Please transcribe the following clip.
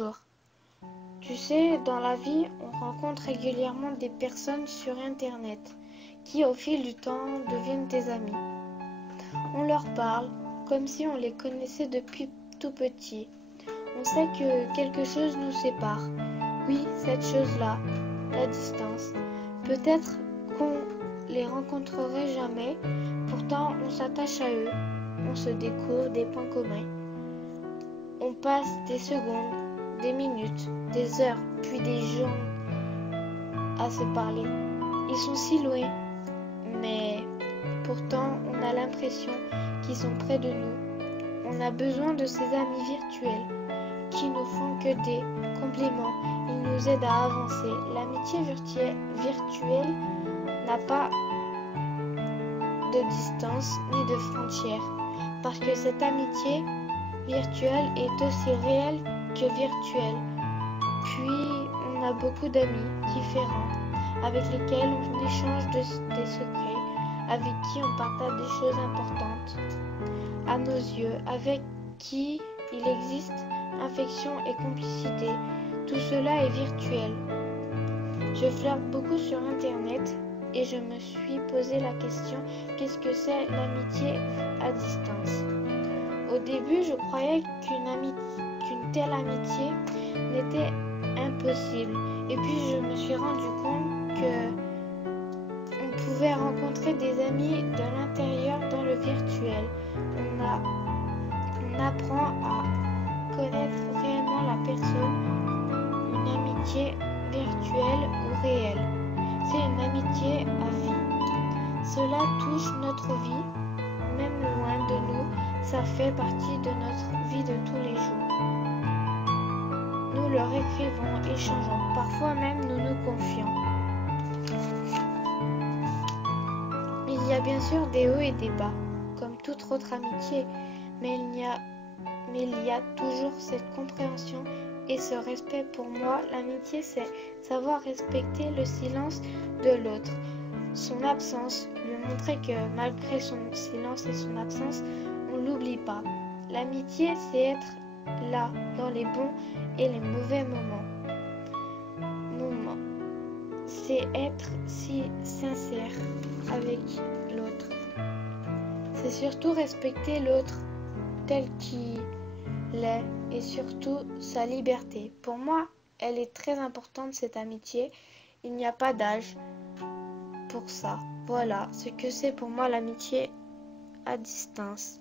Bonjour. Tu sais, dans la vie, on rencontre régulièrement des personnes sur Internet qui, au fil du temps, deviennent tes amis. On leur parle comme si on les connaissait depuis tout petit. On sait que quelque chose nous sépare. Oui, cette chose-là, la distance. Peut-être qu'on les rencontrerait jamais, pourtant on s'attache à eux. On se découvre des points communs. On passe des secondes, des minutes, des heures, puis des jours à se parler. Ils sont si loin, mais pourtant on a l'impression qu'ils sont près de nous. On a besoin de ces amis virtuels qui ne font que des compliments. Ils nous aident à avancer. L'amitié virtuelle n'a pas de distance ni de frontières, parce que cette amitié virtuelle est aussi réelle que virtuelle. Puis, on a beaucoup d'amis différents avec lesquels on échange des secrets, avec qui on partage des choses importantes à nos yeux, avec qui il existe affection et complicité. Tout cela est virtuel. Je flirte beaucoup sur Internet et je me suis posé la question, qu'est-ce que c'est l'amitié à distance? Au début, je croyais qu'une telle amitié n'était impossible. Et puis, je me suis rendu compte que on pouvait rencontrer des amis de l'intérieur dans le virtuel. On apprend à connaître réellement la personne. Une amitié virtuelle ou réelle, c'est une amitié à vie. Cela touche notre vie, même loin de nous. Ça fait partie de notre vie de tous les jours. Nous leur écrivons, échangeons, parfois même nous nous confions. Il y a bien sûr des hauts et des bas, comme toute autre amitié, mais il y a toujours cette compréhension et ce respect. Pour moi, l'amitié, c'est savoir respecter le silence de l'autre, son absence, lui montrer que malgré son silence et son absence, on ne l'oublie pas. L'amitié, c'est être là dans les bons et les mauvais moments. C'est être si sincère avec l'autre. C'est surtout respecter l'autre tel qu'il est et surtout sa liberté. Pour moi, elle est très importante, cette amitié. Il n'y a pas d'âge pour ça. Voilà ce que c'est pour moi l'amitié à distance.